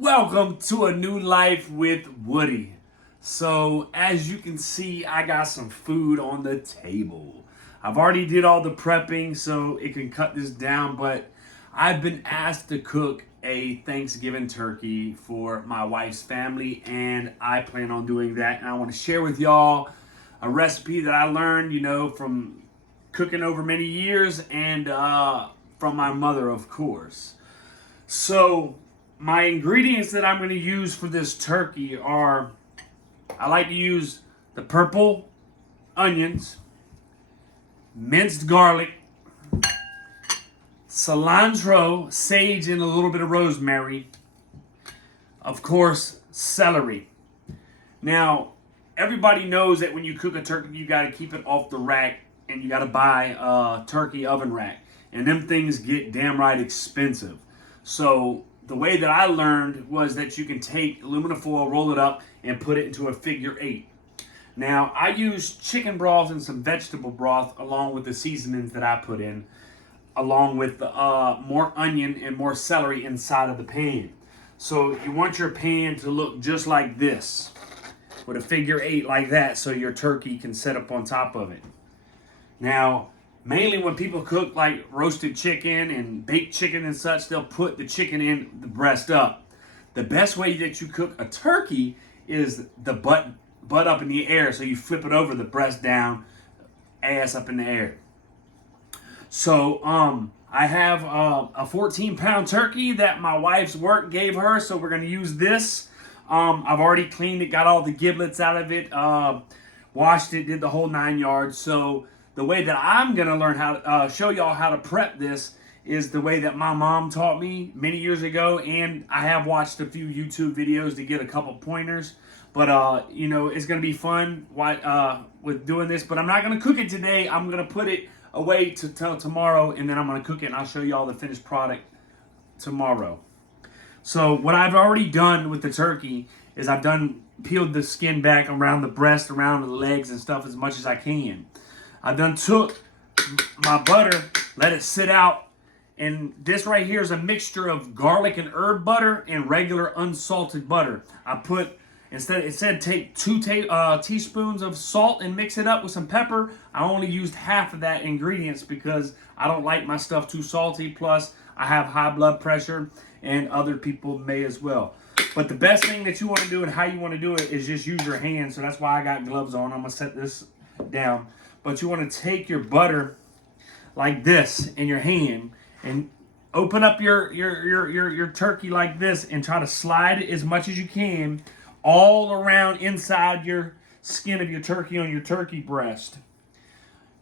Welcome to a new life with Woody. So, as you can see, I got some food on the table. I've already did all the prepping so it can cut this down, but I've been asked to cook a Thanksgiving turkey for my wife's family, and I plan on doing that. And I want to share with y'all a recipe that I learned, from cooking over many years and from my mother, of course. So, my ingredients that I'm going to use for this turkey are I like to use the purple onions, minced garlic, cilantro, sage, and a little bit of rosemary. Of course, celery. Now, everybody knows that when you cook a turkey, you got to keep it off the rack and you got to buy a turkey oven rack. And them things get damn right expensive. So the way that I learned was that you can take aluminum foil, roll it up, and put it into a figure eight. Now, I use chicken broth and some vegetable broth along with the seasonings that I put in, along with more onion and more celery inside of the pan. So you want your pan to look just like this, with a figure eight like that, so your turkey can set up on top of it. Now, mainly when people cook like roasted chicken and baked chicken and such, they'll put the chicken in the breast up. The best way that you cook a turkey is the butt up in the air. So you flip it over, the breast down, ass up in the air. So I have a 14-pound turkey that my wife's work gave her. So we're going to use this. I've already cleaned it, got all the giblets out of it, washed it, did the whole 9 yards. So the way that I'm going to learn how to show y'all how to prep this is the way that my mom taught me many years ago, and I have watched a few YouTube videos to get a couple pointers. But it's going to be fun with doing this. But I'm not going to cook it today. I'm going to put it away till tomorrow, and then I'm going to cook it, and I'll show y'all the finished product tomorrow. So what I've already done with the turkey is I've peeled the skin back around the breast, around the legs and stuff as much as I can. I done took my butter, let it sit out, and this right here is a mixture of garlic and herb butter and regular unsalted butter. It said take 2 teaspoons of salt and mix it up with some pepper. I only used half of that ingredients because I don't like my stuff too salty. Plus, I have high blood pressure, and other people may as well. But the best thing that you want to do and how you want to do it is just use your hands. So that's why I got gloves on. I'm going to set this down. But you want to take your butter like this in your hand and open up your turkey like this and try to slide it as much as you can all around inside your skin of your turkey on your turkey breast.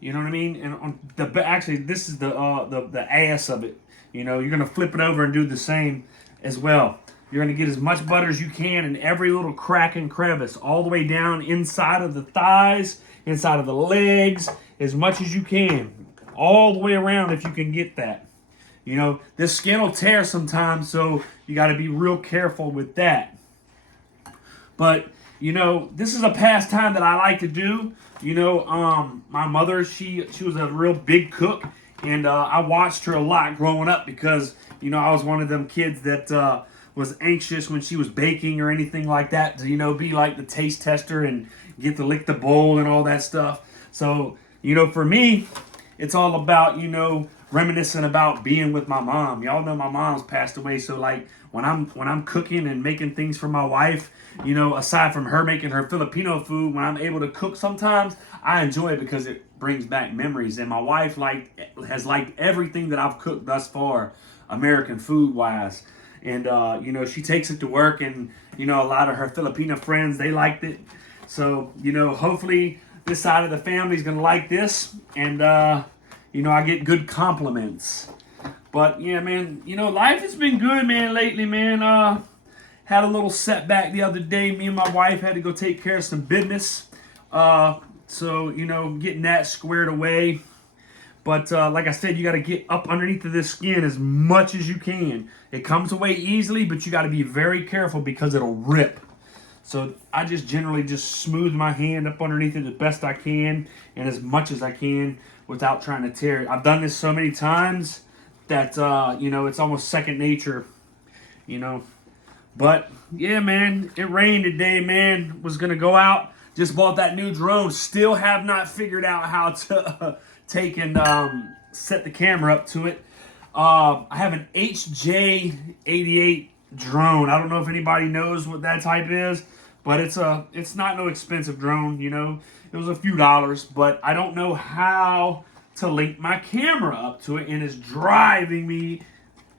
You know what I mean? And this is the ass of it. You're gonna flip it over and do the same as well. You're gonna get as much butter as you can in every little crack and crevice, all the way down inside of the thighs, inside of the legs, as much as you can, all the way around if you can get that. This skin will tear sometimes, so you got to be real careful with that. But this is a pastime that I like to do. My mother, she was a real big cook, and I watched her a lot growing up because I was one of them kids that was anxious when she was baking or anything like that to be like the taste tester and get to lick the bowl and all that stuff. So for me, it's all about reminiscing about being with my mom. Y'all know my mom's passed away, so like when I'm cooking and making things for my wife, aside from her making her Filipino food, when I'm able to cook sometimes, I enjoy it because it brings back memories. And my wife has liked everything that I've cooked thus far, American food wise. And she takes it to work, and a lot of her Filipino friends, they liked it. So hopefully this side of the family is gonna like this, and I get good compliments. But yeah, man, life has been good, man, lately, man. Had a little setback the other day. Me and my wife had to go take care of some business. So getting that squared away. But like I said, you got to get up underneath of this skin as much as you can. It comes away easily, but you got to be very careful because it'll rip. So I just generally smooth my hand up underneath it the best I can and as much as I can without trying to tear it. I've done this so many times that, it's almost second nature, But yeah, man, it rained today, man. Was gonna go out. Just bought that new drone. Still have not figured out how to take and set the camera up to it. I have an HJ88 drone. I don't know if anybody knows what that type is, but it's not no expensive drone. You know, it was a few dollars, but I don't know how to link my camera up to it, and it's driving me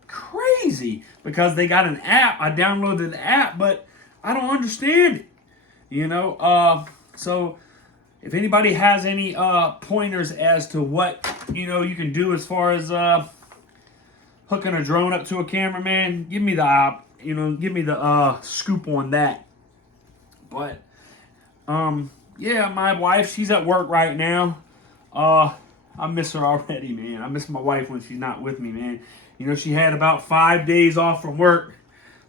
crazy because they got an app. I downloaded the app, but I don't understand it. You know, so if anybody has any pointers as to what you can do as far as hooking a drone up to a camera, man, give me the give me the scoop on that. But yeah, my wife, she's at work right now. I miss her already, man. I miss my wife when she's not with me, man. You know, she had about 5 days off from work,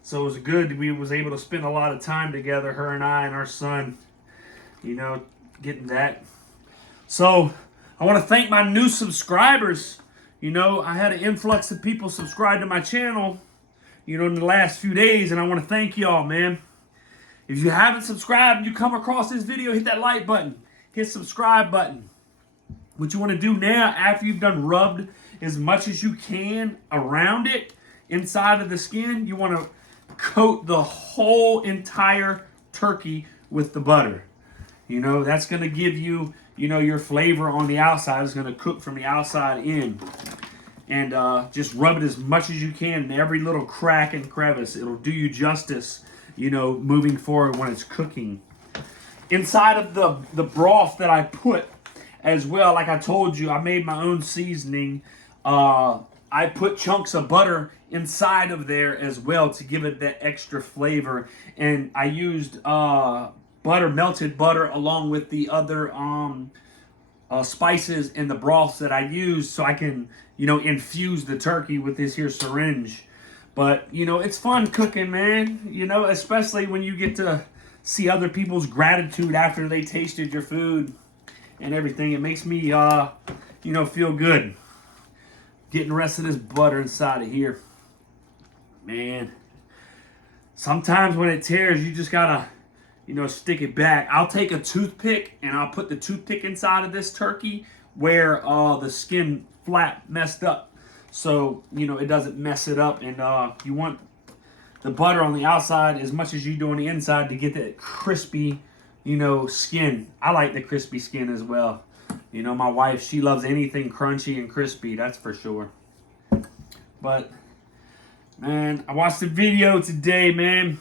so it was good. We was able to spend a lot of time together, her and I and our son, you know, getting that. So I want to thank my new subscribers. You know, I had an influx of people subscribe to my channel, in the last few days, and I want to thank y'all, man. If you haven't subscribed and you come across this video, hit that like button, hit subscribe button. What you want to do now, after you've done rubbed as much as you can around it, inside of the skin, you want to coat the whole entire turkey with the butter. You know, that's going to give you, your flavor on the outside is going to cook from the outside in. And just rub it as much as you can in every little crack and crevice. It'll do you justice, moving forward when it's cooking. Inside of the broth that I put as well, like I told you, I made my own seasoning. I put chunks of butter inside of there as well to give it that extra flavor. And I used melted butter, along with the other spices in the broths that I use, so I can, infuse the turkey with this here syringe. But, it's fun cooking, man, especially when you get to see other people's gratitude after they tasted your food and everything. It makes me, feel good. Getting the rest of this butter inside of here. Man, sometimes when it tears, you just gotta, stick it back. I'll take a toothpick and I'll put the toothpick inside of this turkey where the skin flap messed up. So, it doesn't mess it up. And you want the butter on the outside as much as you do on the inside to get that crispy, skin. I like the crispy skin as well. My wife, she loves anything crunchy and crispy, that's for sure. But, man, I watched the video today, man.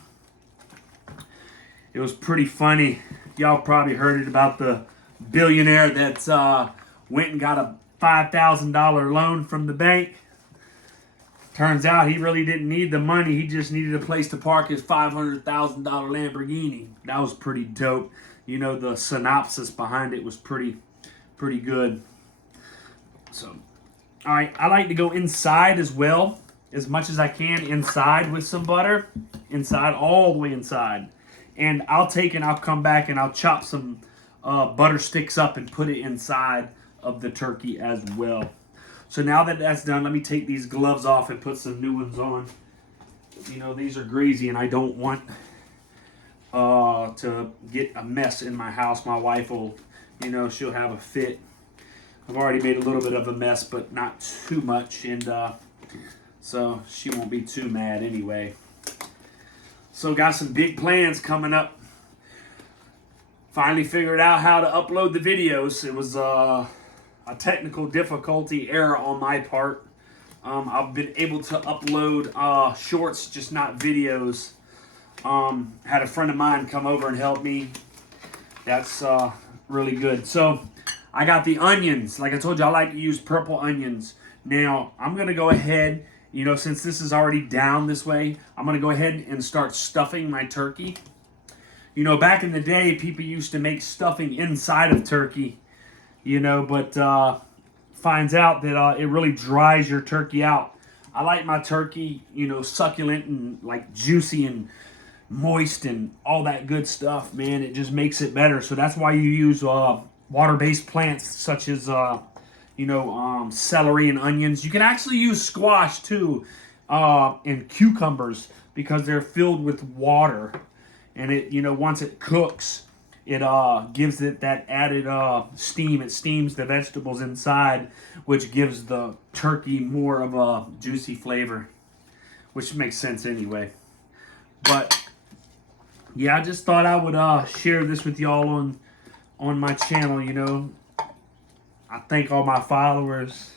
It was pretty funny. Y'all probably heard it about the billionaire that went and got a $5,000 loan from the bank. Turns out he really didn't need the money. He just needed a place to park his $500,000 Lamborghini. That was pretty dope. The synopsis behind it was pretty good. So, all right, I like to go inside as well, as much as I can inside with some butter. Inside, all the way inside. And I'll come back and I'll chop some butter sticks up and put it inside of the turkey as well. So now that that's done, let me take these gloves off and put some new ones on. These are greasy and I don't want to get a mess in my house. My wife will, she'll have a fit. I've already made a little bit of a mess, but not too much. And so she won't be too mad anyway. So got some big plans coming up. Finally figured out how to upload the videos. It was a technical difficulty error on my part. I've been able to upload shorts, just not videos. Had a friend of mine come over and help me. That's really good. So I got the onions. Like I told you, I like to use purple onions. Now I'm going to go ahead, since this is already down this way, I'm going to go ahead and start stuffing my turkey. Back in the day, people used to make stuffing inside of turkey, but finds out that it really dries your turkey out. I like my turkey, succulent and like juicy and moist and all that good stuff, man. It just makes it better. So that's why you use water-based plants such as, celery and onions. You can actually use squash too, and cucumbers. because they're filled with water, and it, you know, once it cooks, it gives it that added steam. It steams the vegetables inside, which gives the turkey more of a juicy flavor, which makes sense anyway. But yeah, I just thought I would share this with y'all on my channel. You know, I thank all my followers.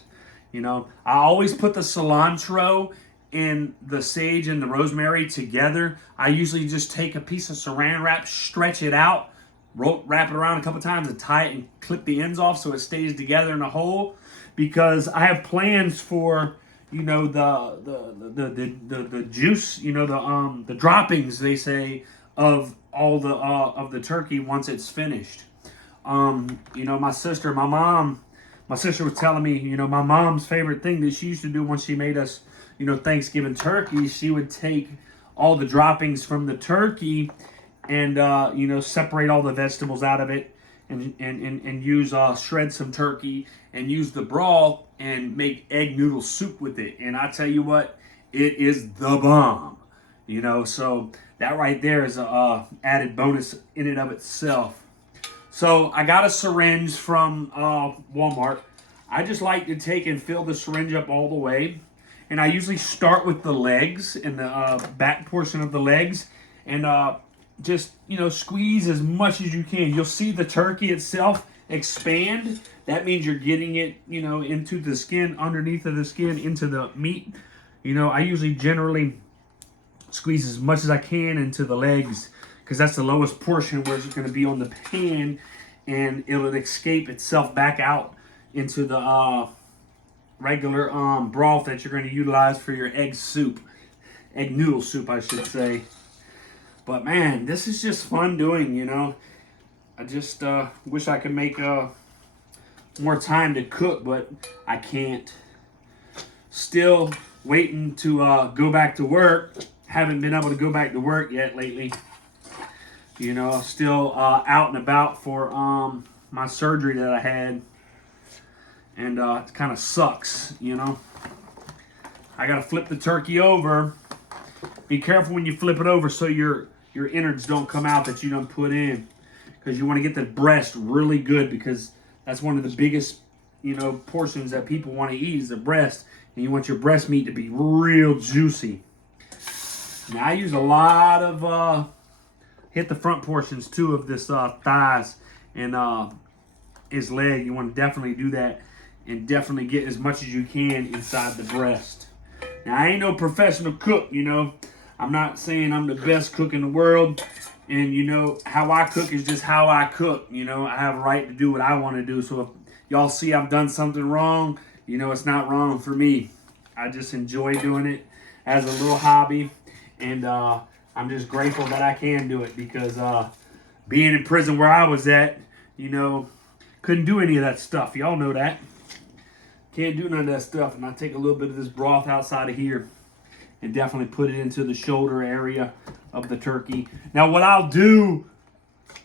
You know, I always put the cilantro and the sage and the rosemary together. I usually just take a piece of saran wrap, stretch it out, wrap it around a couple times and tie it and clip the ends off so it stays together in a hole, because I have plans for, you know, the juice, you know, the droppings, they say, of all the turkey once it's finished. You know, my sister was telling me, you know, my mom's favorite thing that she used to do when she made us, you know, Thanksgiving turkey, she would take all the droppings from the turkey and, you know, separate all the vegetables out of it and use, shred some turkey and use the broth and make egg noodle soup with it. And I tell you what, it is the bomb, you know, so that right there is a added bonus in and of itself. So I got a syringe from Walmart. I just like to take and fill the syringe up all the way. And I usually start with the legs and the back portion of the legs. And just, you know, squeeze as much as you can. You'll see the turkey itself expand. That means you're getting it, you know, into the skin, underneath of the skin, into the meat. You know, I usually generally squeeze as much as I can into the legs, because that's the lowest portion where it's going to be on the pan, and it'll escape itself back out into the regular broth that you're going to utilize for your egg noodle soup, I should say. But man, this is just fun doing, you know. I just wish I could make more time to cook, but I can't. Still waiting to go back to work. Haven't been able to go back to work yet lately. You know, still out and about for my surgery that I had. And it kind of sucks, you know. I got to flip the turkey over. Be careful when you flip it over so your innards don't come out that you don't put in. Because you want to get the breast really good, because that's one of the biggest, you know, portions that people want to eat is the breast. And you want your breast meat to be real juicy. Now I use a lot of hit the front portions too of this thighs and his leg. You want to definitely do that and definitely get as much as you can inside the breast. Now I ain't no professional cook, you know. I'm not saying I'm the best cook in the world, and you know how I cook is just how I cook. You know, I have a right to do what I want to do. So if y'all see I've done something wrong, you know it's not wrong for me. I just enjoy doing it as a little hobby, and I'm just grateful that I can do it, because being in prison where I was at, you know, couldn't do any of that stuff. Y'all know that. Can't do none of that stuff. And I take a little bit of this broth outside of here and definitely put it into the shoulder area of the turkey. Now what I'll do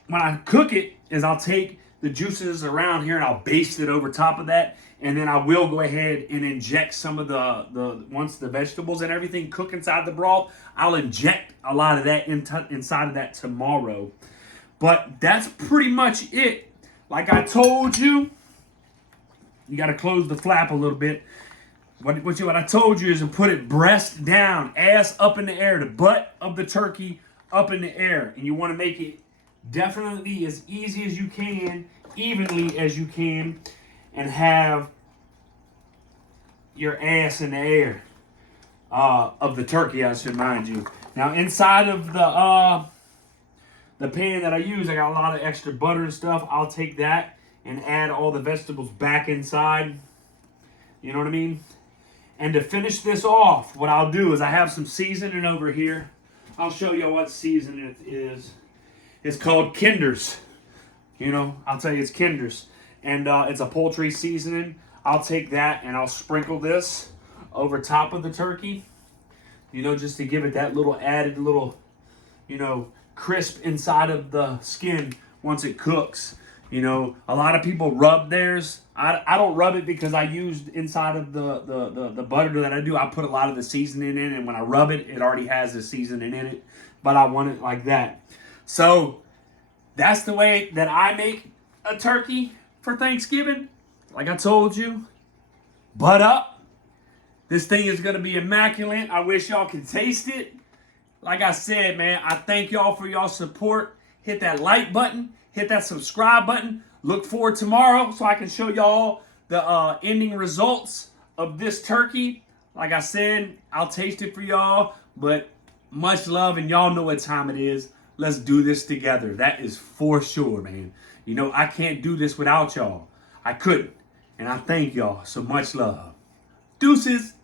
when I cook it is I'll take the juices around here and I'll baste it over top of that. And then I will go ahead and inject some of the once the vegetables and everything cook inside the broth, I'll inject a lot of that inside of that tomorrow. But that's pretty much it. Like I told you, you got to close the flap a little bit. What I told you is to put it breast down, ass up in the air, the butt of the turkey up in the air. And you want to make it definitely as easy as you can, evenly as you can, and have your ass in the air of the turkey, I should mind you. Now inside of the pan that I use, I got a lot of extra butter and stuff. I'll take that and add all the vegetables back inside. You know what I mean? And to finish this off, what I'll do is I have some seasoning over here. I'll show you what seasoning it is. It's called Kinder's. You know, I'll tell you it's Kinder's. And it's a poultry seasoning. I'll take that and I'll sprinkle this over top of the turkey. You know, just to give it that little added little, you know, crisp inside of the skin once it cooks. You know, a lot of people rub theirs. I don't rub it because I used inside of the butter that I do. I put a lot of the seasoning in, and when I rub it, it already has the seasoning in it. But I want it like that. So that's the way that I make a turkey for Thanksgiving. Like I told you, butt up. This thing is going to be immaculate. I wish y'all could taste it. Like I said, man, I thank y'all for y'all support. Hit that like button. Hit that subscribe button. Look forward tomorrow so I can show y'all the ending results of this turkey. Like I said, I'll taste it for y'all. But much love, and y'all know what time it is. Let's do this together. That is for sure, man. You know, I can't do this without y'all. I couldn't. And I thank y'all. So much love. Deuces.